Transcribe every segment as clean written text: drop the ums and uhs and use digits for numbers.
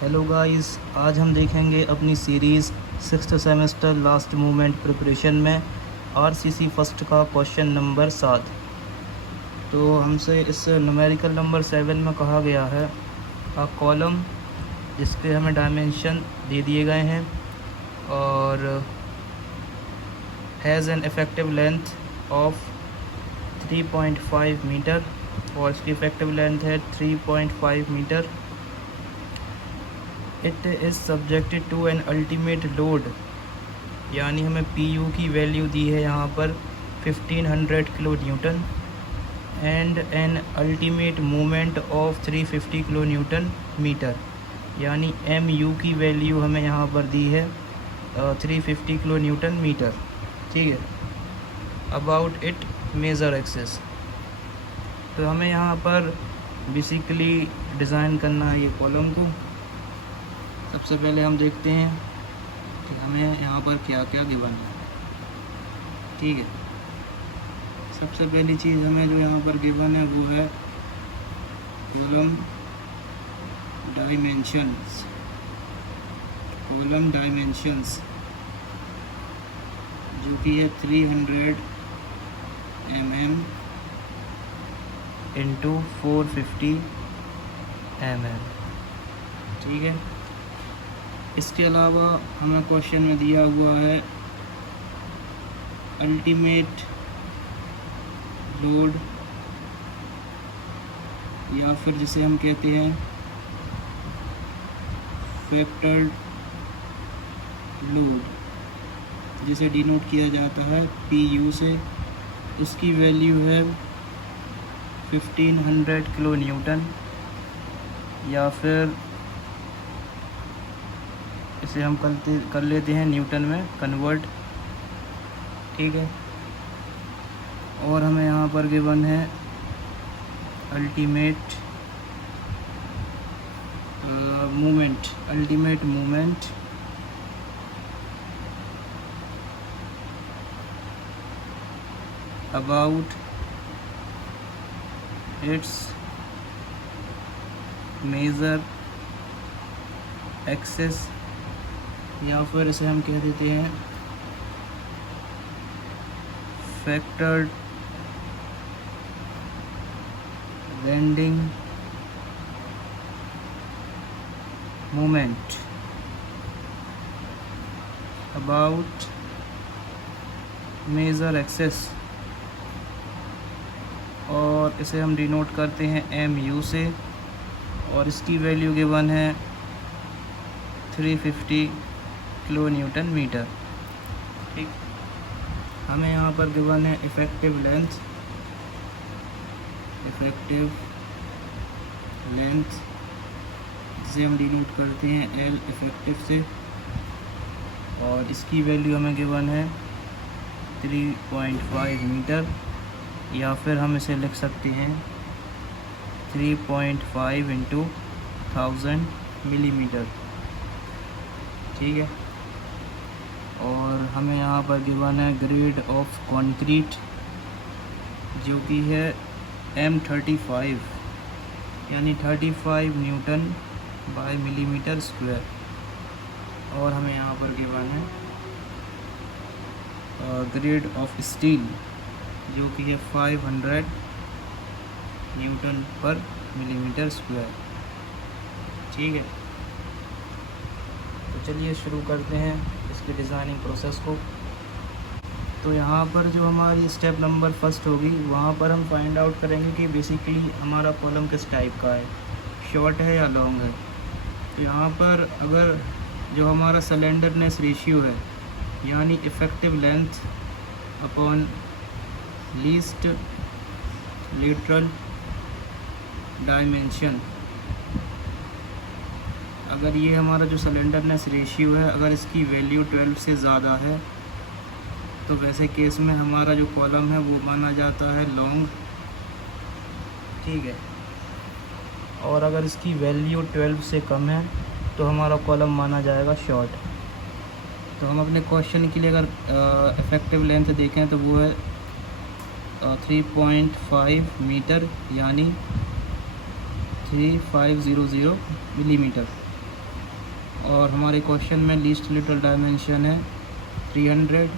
Hello guys, आज हम देखेंगे अपनी series sixth semester last movement preparation में आरसीसी फर्स्ट का क्वेश्चन नंबर 7। तो हमसे इस न्यूमेरिकल नंबर 7 में कहा गया है अ कॉलम जिसके हमें डायमेंशन दे दिए गए हैं और has an effective length of 3.5 metre और इसकी इफ़ेक्टिव लेंथ है 3.5 metre. It is subjected to an ultimate load, यानी हमें पी की वैल्यू दी है यहाँ पर 1500 kilo newton and an ultimate moment of 350 kilo newton metre, यानी की वैल्यू हमें यहाँ पर दी है 350 किलो न्यूटन मीटर। ठीक है। अबाउट इट मेजर एक्सेस, तो हमें यहाँ पर बेसिकली डिज़ाइन करना है ये कॉलम को। सबसे पहले हम देखते हैं कि हमें यहाँ पर क्या क्या गिवन है। ठीक है, सबसे पहली चीज़ हमें जो यहाँ पर गिवन है वो है कॉलम डायमेंशंस। कॉलम डायमेंशंस जो कि है 300 mm इंटू 450 mm। ठीक है, इसके अलावा हमें क्वेश्चन में दिया हुआ है अल्टीमेट लोड, या फिर जिसे हम कहते हैं फैक्टर्ड लोड, जिसे डिनोट किया जाता है PU से। उसकी वैल्यू है 1500 किलो न्यूटन, या फिर इसे हम कर लेते हैं न्यूटन में कन्वर्ट। ठीक है, और हमें यहाँ पर गिवन है ultimate movement about its major axis, या फिर इसे हम कह देते हैं factored bending moment about major axis, और इसे हम डिनोट करते हैं MU से, और इसकी वैल्यू गिवन है 350 किलो न्यूटन मीटर। ठीक, हमें यहाँ पर गिवन है इफ़ेक्टिव लेंथ जिसे हम डिनोट करते हैं L इफ़ेक्टिव से, और इसकी वैल्यू हमें गिवन है 3.5 मीटर, या फिर हम इसे लिख सकते हैं 3.5 इंटू 1000 मिलीमीटर। ठीक है, और हमें यहाँ पर गिवन है ग्रेड ऑफ कंक्रीट जो कि है M35, यानी 35 न्यूटन बाय मिलीमीटर स्क्वायर, और हमें यहाँ पर गिवन है ग्रेड ऑफ स्टील जो कि है 500 न्यूटन पर मिलीमीटर स्क्वायर। ठीक है, तो चलिए शुरू करते हैं इसकी डिज़ाइनिंग प्रोसेस को। तो यहाँ पर जो हमारी स्टेप नंबर फर्स्ट होगी वहाँ पर हम फाइंड आउट करेंगे कि बेसिकली हमारा कॉलम किस टाइप का है, शॉर्ट है या लॉन्ग है। तो यहाँ पर अगर जो हमारा सिलेंडरनेस रेशियो है, यानी effective length upon least lateral dimension, अगर ये हमारा जो सिलेंडरनेस रेशियो है अगर इसकी वैल्यू 12 से ज़्यादा है तो वैसे केस में हमारा जो कॉलम है वो माना जाता है लॉन्ग। ठीक है, और अगर इसकी वैल्यू 12 से कम है तो हमारा कॉलम माना जाएगा शॉर्ट। तो हम अपने क्वेश्चन के लिए अगर इफ़ेक्टिव लेंथ देखें तो वो है 3.5 मीटर, यानी 3500 मिलीमीटर। और हमारे क्वेश्चन में लीस्ट लिटल डायमेंशन है 300।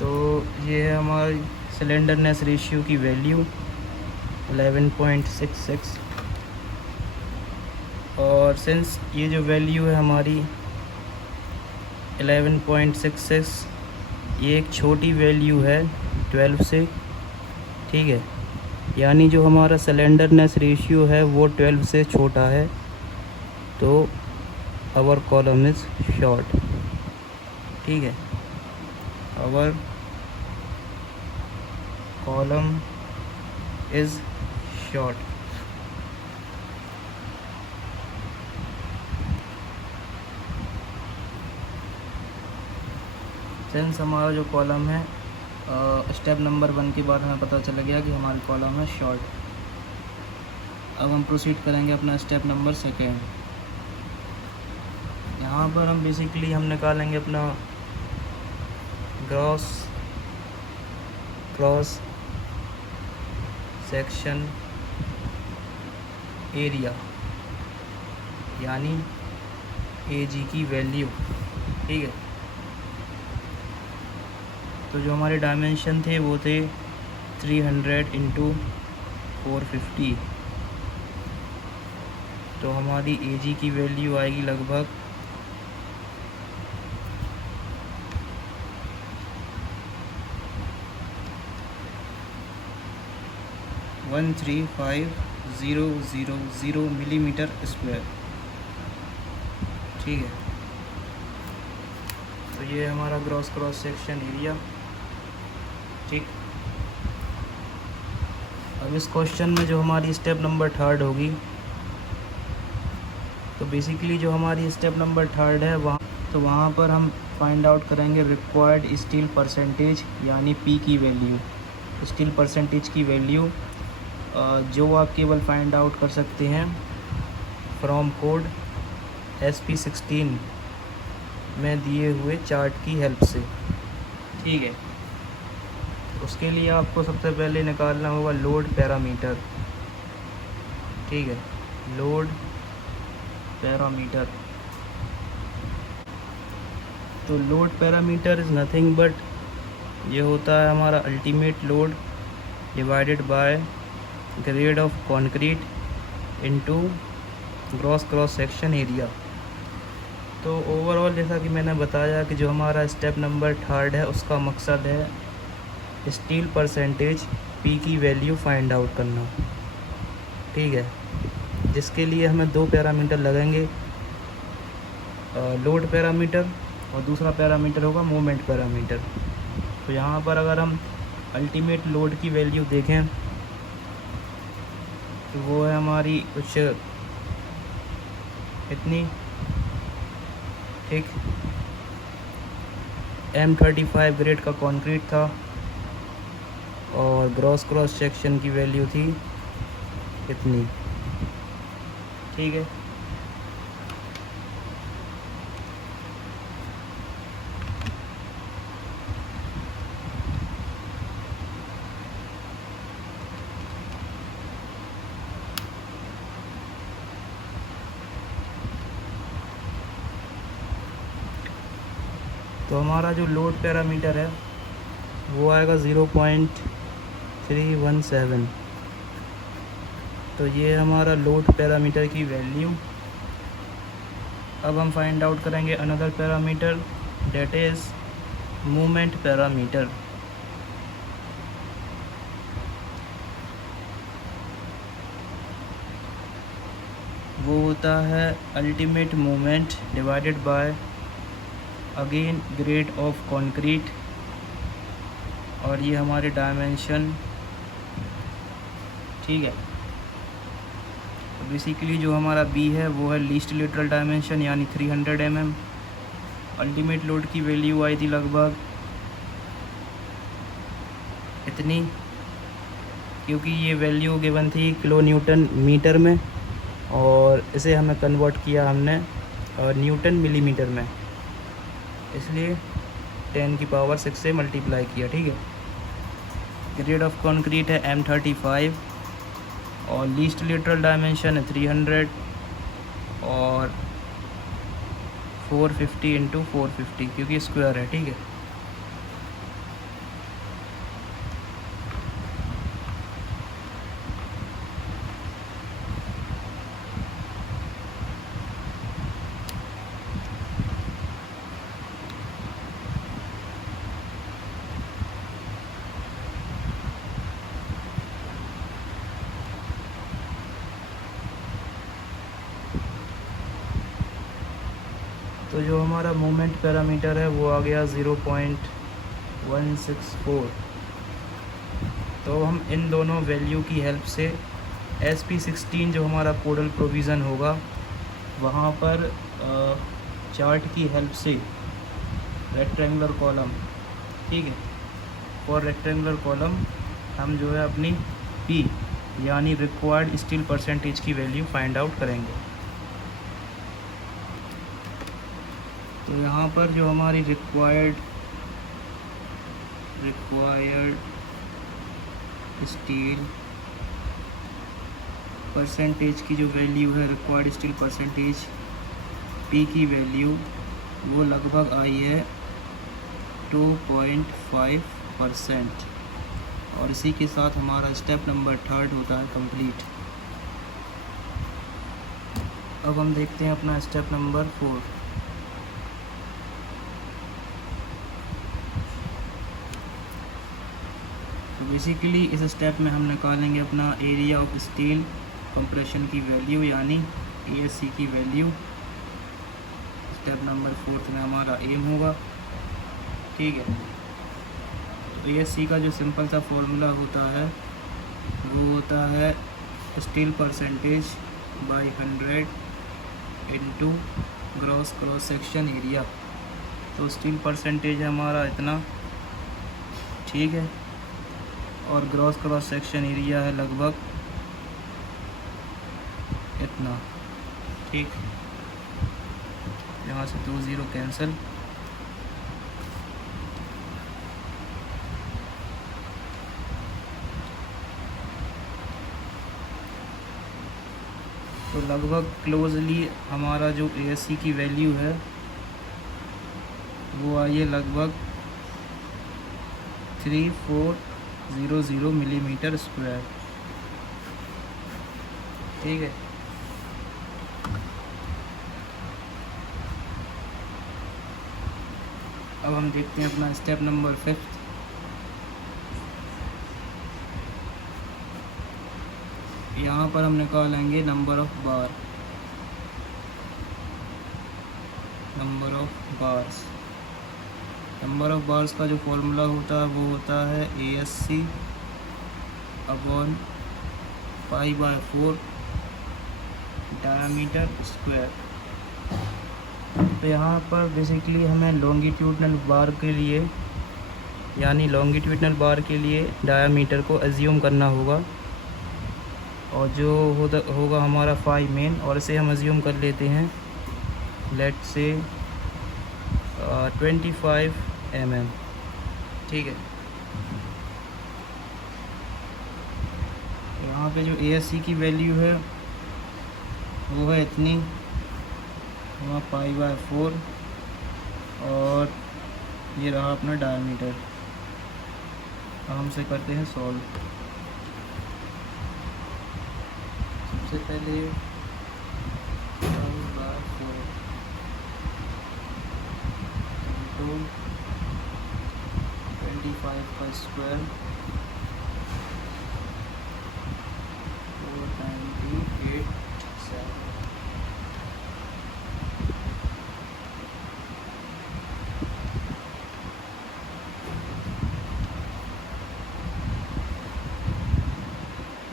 तो ये है हमारी सिलेंडरनेस रेशियो की वैल्यू 11.66। और सिंस ये जो वैल्यू है हमारी 11.66, ये एक छोटी वैल्यू है 12 से, ठीक है। यानी जो हमारा सिलेंडरनेस रेशियो है वो 12 से छोटा है, तो आवर कॉलम इज़ शॉर्ट, ठीक है। Our column is short. Since हमारा जो कॉलम है स्टेप नंबर 1 के बाद हमें पता चल गया कि हमारी कॉलम है शॉर्ट। अब हम प्रोसीड करेंगे अपना स्टेप नंबर 2। यहाँ पर हम बेसिकली निकालेंगे अपना क्रॉस सेक्शन एरिया यानी AG की वैल्यू, ठीक है। तो जो हमारे डायमेंशन थे वो थे 300 × 450। तो हमारी AG की वैल्यू आएगी लगभग 135,000 मिलीमीटर स्क्वायर, ठीक है। तो ये हमारा क्रॉस सेक्शन एरिया, ठीक। अब इस क्वेश्चन में जो हमारी स्टेप नंबर 3 होगी, तो बेसिकली जो हमारी स्टेप नंबर 3 है वहाँ पर हम फाइंड आउट करेंगे रिक्वायर्ड स्टील परसेंटेज यानी P की वैल्यू, स्टील परसेंटेज की वैल्यू, जो आप केवल फाइंड आउट कर सकते हैं फ्रॉम कोड SP16 में दिए हुए चार्ट की हेल्प से, ठीक है। उसके लिए आपको सबसे पहले निकालना होगा लोड पैरामीटर, ठीक है। लोड पैरामीटर, तो load parameter is nothing but ये होता है हमारा ultimate load divided by grade of concrete into cross section area. तो ओवरऑल जैसा कि मैंने बताया कि जो हमारा स्टेप नंबर 3 है उसका मकसद है स्टील परसेंटेज P की वैल्यू फाइंड आउट करना, ठीक है। जिसके लिए हमें 2 पैरामीटर लगेंगे, लोड पैरामीटर और दूसरा पैरामीटर होगा मोमेंट पैरामीटर। तो यहाँ पर अगर हम अल्टीमेट लोड की वैल्यू देखें तो वो है हमारी कुछ इतनी, ठीक। M35 ग्रेड का कंक्रीट था और क्रॉस सेक्शन की वैल्यू थी इतनी, ठीक है। तो हमारा जो लोड पैरामीटर है वो आएगा 0.317। तो ये हमारा लोड पैरामीटर की वैल्यू। अब हम फाइंड आउट करेंगे another parameter that is movement parameter. वो होता है ultimate movement divided by again grade of concrete, और ये हमारे डायमेंशन, ठीक है। तो बेसिकली जो हमारा B है वो है लीस्ट लिटरल डायमेंशन यानी 300 mm। अल्टीमेट लोड की वैल्यू आई थी लगभग इतनी, क्योंकि ये वैल्यू गिवन थी किलो न्यूटन मीटर में और इसे हमें कन्वर्ट किया हमने न्यूटन मिलीमीटर में। इसलिए 10 की पावर 6 से मल्टीप्लाई किया। ठीक है, ग्रेड ऑफ कंक्रीट है M35 और लीस्ट लेटरल डायमेंशन है 300 और 450 इंटू 450 क्योंकि स्क्वायर है। ठीक है, तो जो हमारा मोमेंट पैरामीटर है वो आ गया 0.164। तो हम इन दोनों वैल्यू की हेल्प से SP16 जो हमारा कोडल प्रोविज़न होगा वहाँ पर चार्ट की हेल्प से रेक्टेंगुलर कॉलम, ठीक है, फॉर रेक्टेंगुलर कॉलम हम जो है अपनी P यानी रिक्वायर्ड स्टील परसेंटेज की वैल्यू फाइंड आउट करेंगे। तो यहाँ पर जो हमारी रिक्वायर्ड स्टील परसेंटेज की जो वैल्यू है, रिक्वायर्ड स्टील परसेंटेज P की वैल्यू वो लगभग आई है 2.5%। और इसी के साथ हमारा स्टेप नंबर 3 होता है कंप्लीट। अब हम देखते हैं अपना स्टेप नंबर 4। तो बेसिकली इस स्टेप में हम निकालेंगे अपना एरिया ऑफ स्टील कंप्रेशन की वैल्यू यानी ASC की वैल्यू। स्टेप नंबर 4 में हमारा एम होगा। ठीक है, तो ASC का जो सिंपल सा फॉर्मूला होता है वो होता है steel percentage by 100 into gross cross section area. तो स्टील परसेंटेज हमारा इतना, ठीक है, और ग्रॉस क्रॉस सेक्शन एरिया है लगभग इतना। ठीक, यहाँ से 2 0 कैंसिल। तो लगभग क्लोजली हमारा जो ASC की वैल्यू है वो आई है लगभग 3400 मिलीमीटर स्क्वायर। ठीक है, अब हम देखते हैं अपना स्टेप नंबर 5। यहाँ पर हम निकालेंगे number of bar, number of bars का जो फॉर्मूला होता है वो होता है ASC अपॉन π/4 डायमीटर स्क्वायर। तो यहाँ पर बेसिकली हमें लॉन्गिट्यूडनल बार के लिए यानी लॉन्गिट्यूडनल बार के लिए डायमीटर को एज्यूम करना होगा और जो होगा हमारा 5 मेन, और इसे हम एज्यूम कर लेते हैं लेट से 25 mm। ठीक है, यहाँ पे जो ASC की वैल्यू है वो है इतनी, वहाँ π/4 और ये रहा अपना डायमीटर। अब हमसे करते हैं सॉल्व। सबसे पहले 1/4 इंटू 25 का स्क्वायर 498.7।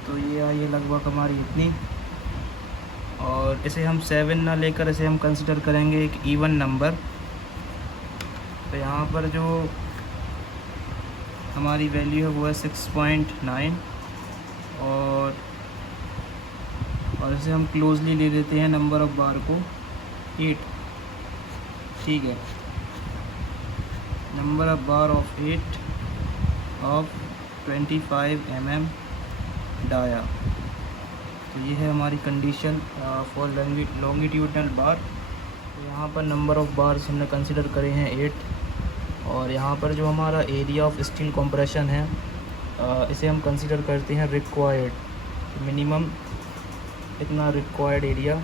तो ये आई है लगभग हमारी इतनी, और इसे हम 7 ना लेकर इसे हम कंसिडर करेंगे एक इवन नंबर। तो यहाँ पर जो हमारी वैल्यू है वो है 6.9 और इसे हम क्लोजली ले लेते हैं नंबर ऑफ बार को 8। ठीक है, नंबर ऑफ बार ऑफ 8 ऑफ 25 mm डाया। तो ये है हमारी कंडीशन फॉर लॉन्गिट्यूडनल बार। तो यहाँ पर नंबर ऑफ़ बार्स हमने कंसिडर करे हैं 8, और यहाँ पर जो हमारा एरिया ऑफ स्टील कंप्रेशन है इसे हम कंसिडर करते हैं रिक्वायर्ड। मिनिमम इतना रिक्वायर्ड एरिया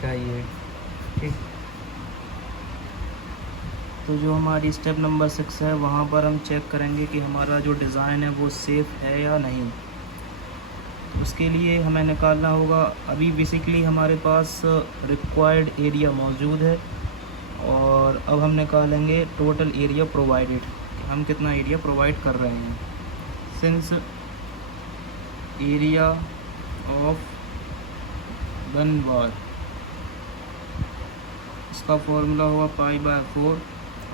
चाहिए, ठीक। तो जो हमारी स्टेप नंबर 6 है वहाँ पर हम चेक करेंगे कि हमारा जो डिज़ाइन है वो सेफ़ है या नहीं। तो उसके लिए हमें निकालना होगा, अभी बेसिकली हमारे पास रिक्वायर्ड एरिया मौजूद है, और अब हम निकालेंगे टोटल एरिया प्रोवाइडेड, हम कितना एरिया प्रोवाइड कर रहे हैं। सिंस एरिया ऑफ 1 बार, इसका फॉर्मूला होगा π/4,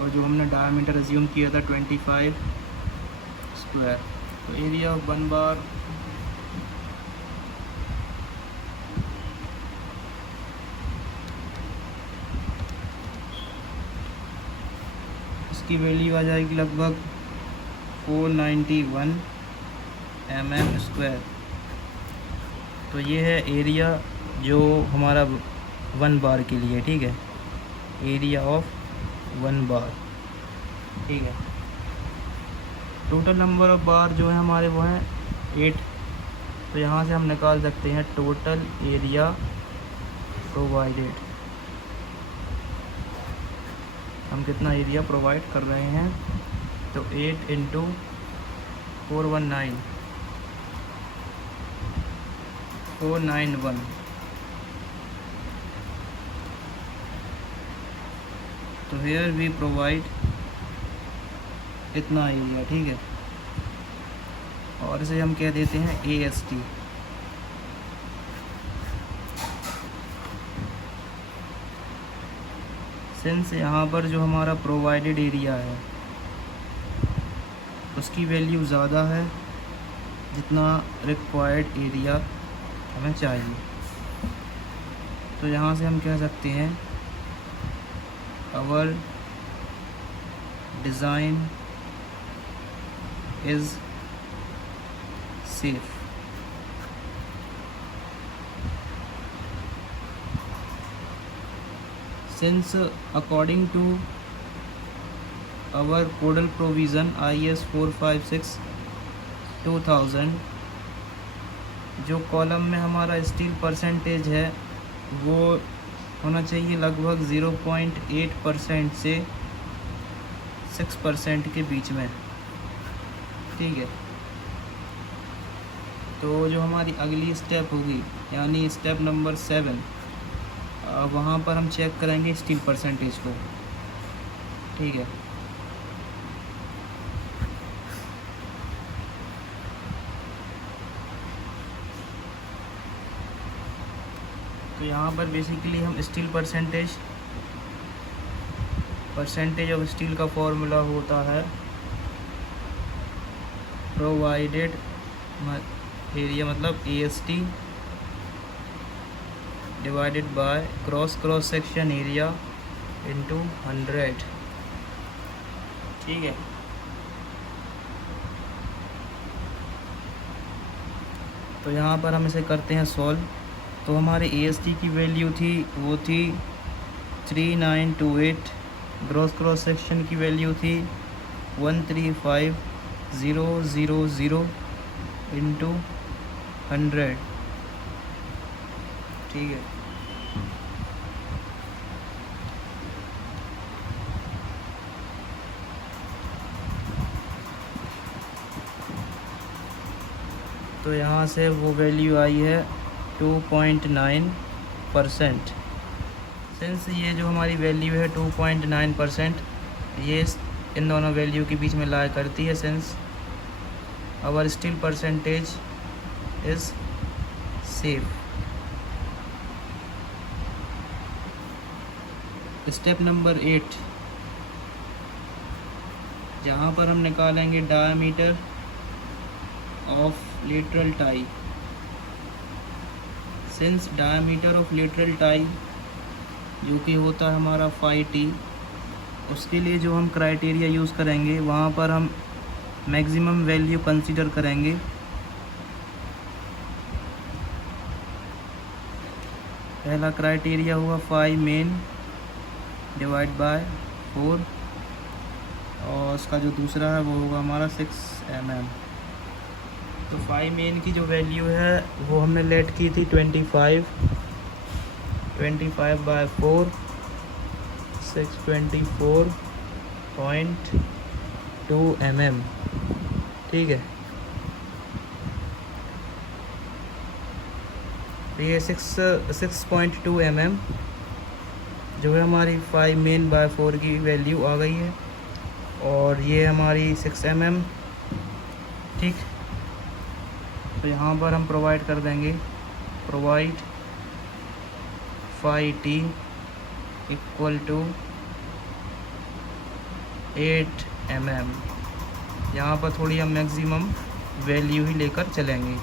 और जो हमने डायमीटर अज्यूम किया था 25 स्क्वायर। तो एरिया ऑफ 1 बार इसकी वैल्यू आ जाएगी लगभग 491 mm स्क्वायर। तो ये है एरिया जो हमारा 1 बार के लिए, ठीक है, एरिया ऑफ 1 बार, ठीक है। टोटल नंबर ऑफ बार जो है हमारे वो हैं 8। तो यहाँ से हम निकाल सकते हैं टोटल एरिया प्रोवाइडेड, हम कितना एरिया प्रोवाइड कर रहे हैं। तो 8 × 491 तो हेयर वी प्रोवाइड इतना एरिया, ठीक है, और इसे हम कह देते हैं AST। सिंस यहाँ पर जो हमारा प्रोवाइडेड एरिया है उसकी वैल्यू ज़्यादा है जितना रिक्वायर्ड एरिया हमें चाहिए, तो यहाँ से हम कह सकते हैं our design is safe. Since according to our codal provision IS 456/2000, जो कॉलम में हमारा स्टील परसेंटेज है वो होना चाहिए लगभग 0.8% से 6% के बीच में, ठीक है। तो जो हमारी अगली स्टेप होगी यानी स्टेप नंबर 7, वहाँ पर हम चेक करेंगे स्टील परसेंटेज को, ठीक है। तो यहाँ पर बेसिकली हम स्टील परसेंटेज ऑफ स्टील का फॉर्मूला होता है प्रोवाइडेड एरिया मतलब AST divided by cross section area into 100, ठीक है। तो यहाँ पर हम इसे करते हैं सॉल्व। तो हमारे AST की वैल्यू थी वो थी 3928, क्रॉस सेक्शन की वैल्यू थी 135000 इंटू 100, ठीक है। तो यहाँ से वो वैल्यू आई है 2.9%। सिंस ये जो हमारी वैल्यू है 2.9%, ये इन दोनों वैल्यू के बीच में लाई करती है। Since our steel percentage is safe. Step number 8, जहाँ पर हम निकालेंगे diameter of lateral tie. Since diameter of lateral tie जो कि होता है हमारा 5T उसके लिए जो हम क्राइटेरिया यूज़ करेंगे वहाँ पर हम मैक्सिमम वैल्यू कंसीडर करेंगे। पहला क्राइटेरिया हुआ 5 मेन डिवाइड बाय 4 और उसका जो दूसरा है वो होगा हमारा 6 mm। तो 5 मेन की जो वैल्यू है वो हमने लेट की थी 25 बाय 4 624.2 mm। ठीक है, तो ये 6.2 mm जो है हमारी 5 मेन बाय 4 की वैल्यू आ गई है और ये हमारी 6 mm। ठीक, तो यहाँ पर हम प्रोवाइड कर देंगे provide 5t equal to 8 mm। यहाँ पर थोड़ी हम मैक्सिमम वैल्यू ही लेकर चलेंगे।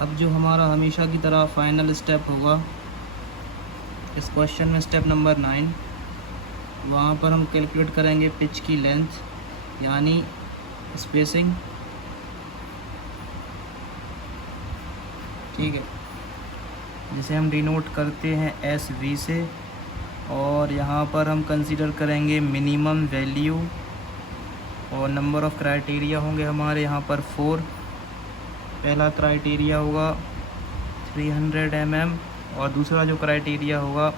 अब जो हमारा हमेशा की तरह फाइनल स्टेप होगा इस क्वेश्चन में, स्टेप नंबर 9, वहाँ पर हम कैलकुलेट करेंगे पिच की लेंथ यानी स्पेसिंग। ठीक है, जिसे हम डिनोट करते हैं SV से, और यहाँ पर हम कंसीडर करेंगे मिनिमम वैल्यू और नंबर ऑफ़ क्राइटेरिया होंगे हमारे यहाँ पर 4। पहला क्राइटेरिया होगा 300 mm और दूसरा जो क्राइटेरिया होगा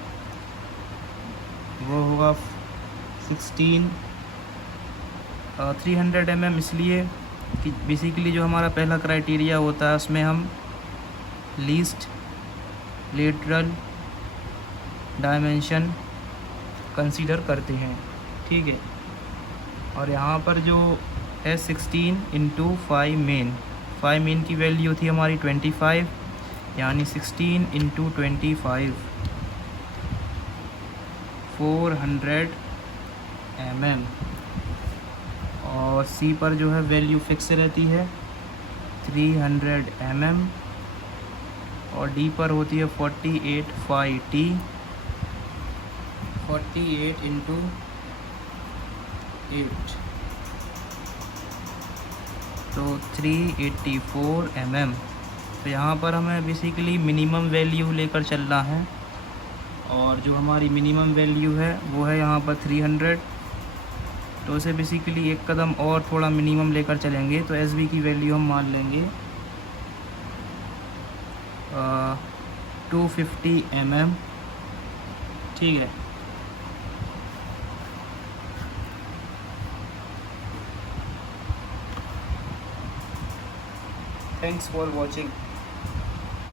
वो होगा 300 mm, इसलिए कि बेसिकली जो हमारा पहला क्राइटेरिया होता है उसमें हम लीस्ट लेटरल डायमेंशन कंसीडर करते हैं। ठीक है, और यहाँ पर जो है 16 इंटू 5 मेन की वैल्यू थी हमारी 25, यानी 16 इंटू 25 400 mm। और C पर जो है वैल्यू फिक्स रहती है 300 mm और D पर होती है 48 5t 48 इंटू 8 तो 384 mm। तो यहाँ पर हमें बेसिकली मिनिमम वैल्यू लेकर चलना है और जो हमारी मिनिमम वैल्यू है वो है यहाँ पर 300। तो उसे बेसिकली एक कदम और थोड़ा मिनिमम लेकर चलेंगे तो SV की वैल्यू हम मान लेंगे 250 mm। ठीक है, थैंक्स फॉर वॉचिंग।